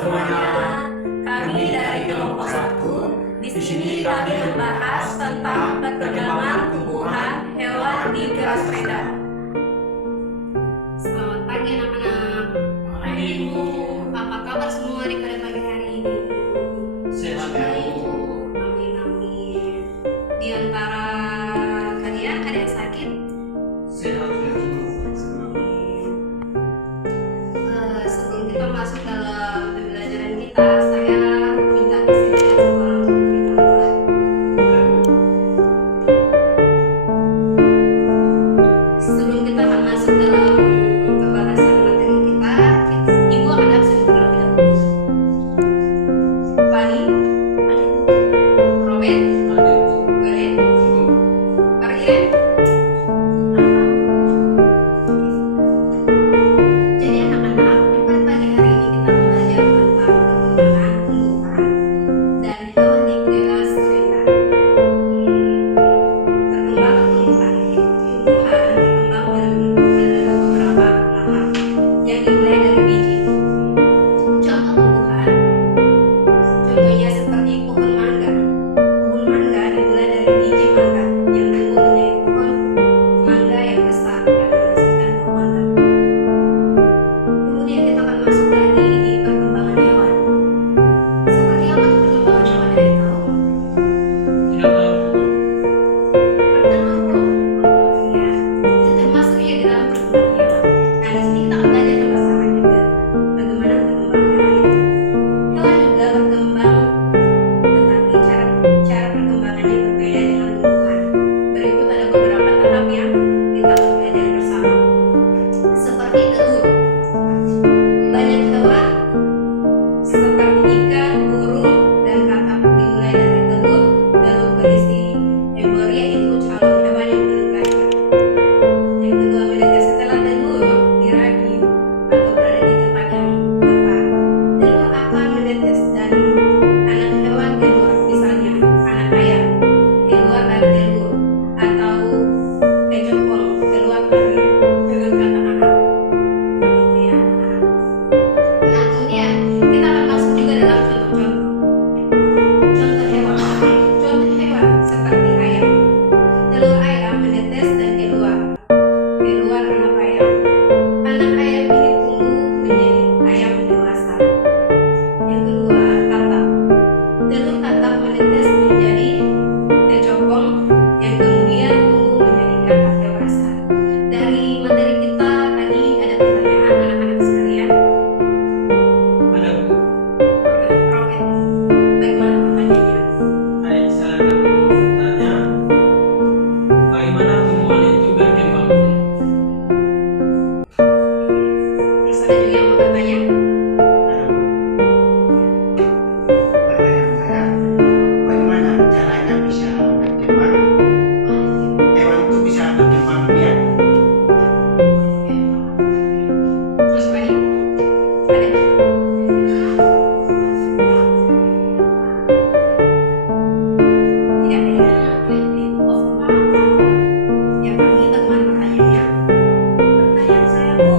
semuanya. Kami dari kelompok 1. Di sini kami membahas tentang perkembangan tumbuhan hewan di kelas rendah. Selamat pagi anak-anak. Pagi Ibu. Apa kabar semua di pada pagi hari ini? Sehat ya Ibu. Amin amin. Di antara kalian ada yang sakit? Sehat ya Ibu. Sebelum kita masuk dalam pembelajaran kita, saya minta kesediaan seorang untuk kita doa. Sebelum kita akan masuk dalam pembahasan materi kita, Ibu akan absen terlebih dahulu. Fani, Robert, Ada Ibu. Belen, Ibu. Arjen. Jadi anak-anak, pada pagi hari ini kita belajar tentang perkembangan tumbuhan dan hewan di kelas rendah. Perkembangan tumbuhan berkembang dalam beberapa tahap yang dimulai dari biji. Contoh tumbuhan, contohnya seperti pohon mangga. Pohon mangga dimulai dari biji mangga yang tumbuh menjadi pohon mangga yang besar dan menghasilkan buah mangga. Kemudian kita akan masuk lagi di perkembangan hewan. Seperti apa tuh perkembangan hewan dari tahu? Tidak tahu Ibu. Pertama bro, ya, itu termasuk ya di dalam perkembangan hewan. Nah di sini kita akan belajar bersama juga bagaimana perkembangan hewan itu. Hewan juga berkembang, tetapi cara perkembangannya berbeda dengan tumbuhan. Berikut ada beberapa tahap yang kita akan pelajari bersama. Seperti telur. Banyak hewan seperti ikan, burung, dan kakap dimulai dari telur. Telur berisi embrion yaitu calon hewan yang belum lahir. Yang kedua, menetes setelah telur diragim atau berada di tempat yang tepat. Telur akan menetes dan anak hewan keluar, misalnya anak ayam keluar dari telur atau kejepong keluar dari telur kakak-kakak. Begitu ya anak-anak. Nah kemudian kita akan masuk juga dalam contoh-contoh. Contoh hewan. Contoh hewan seperti ayam. Telur ayam menetes dan keluar anak ayam. Anak ayam ini tumbuh menjadi ayam dewasa. Yang kedua, katak. Telur katak menetes menjadi kecopong yang kemudian tumbuh menjadi katak dewasa. Dari materi kita tadi ada pertanyaan anak-anak sekalian. Ada Bu. Roket, bagaimana pertanyaannya? Baik, saya akan bertanya. Bagaimana tumbuhan itu berkembang? Terus ada juga yang mau bertanya? Ada Bu. Pertanyaan saya, bagaimana caranya bisa berkembang? Hewan itu bisa berkembang biak. Terus Fani? Ada? Tidak ada ya? Ya Fani, bagaimana pertanyaannya? Pertanyaan saya Bu,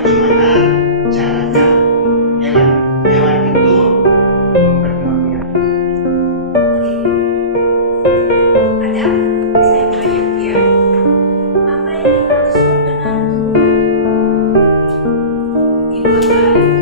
bagaimana caranya hewan itu berkembang biak. Ada? Saya tanya ya. Apa yang dimaksud dengan Tuhan? Di buah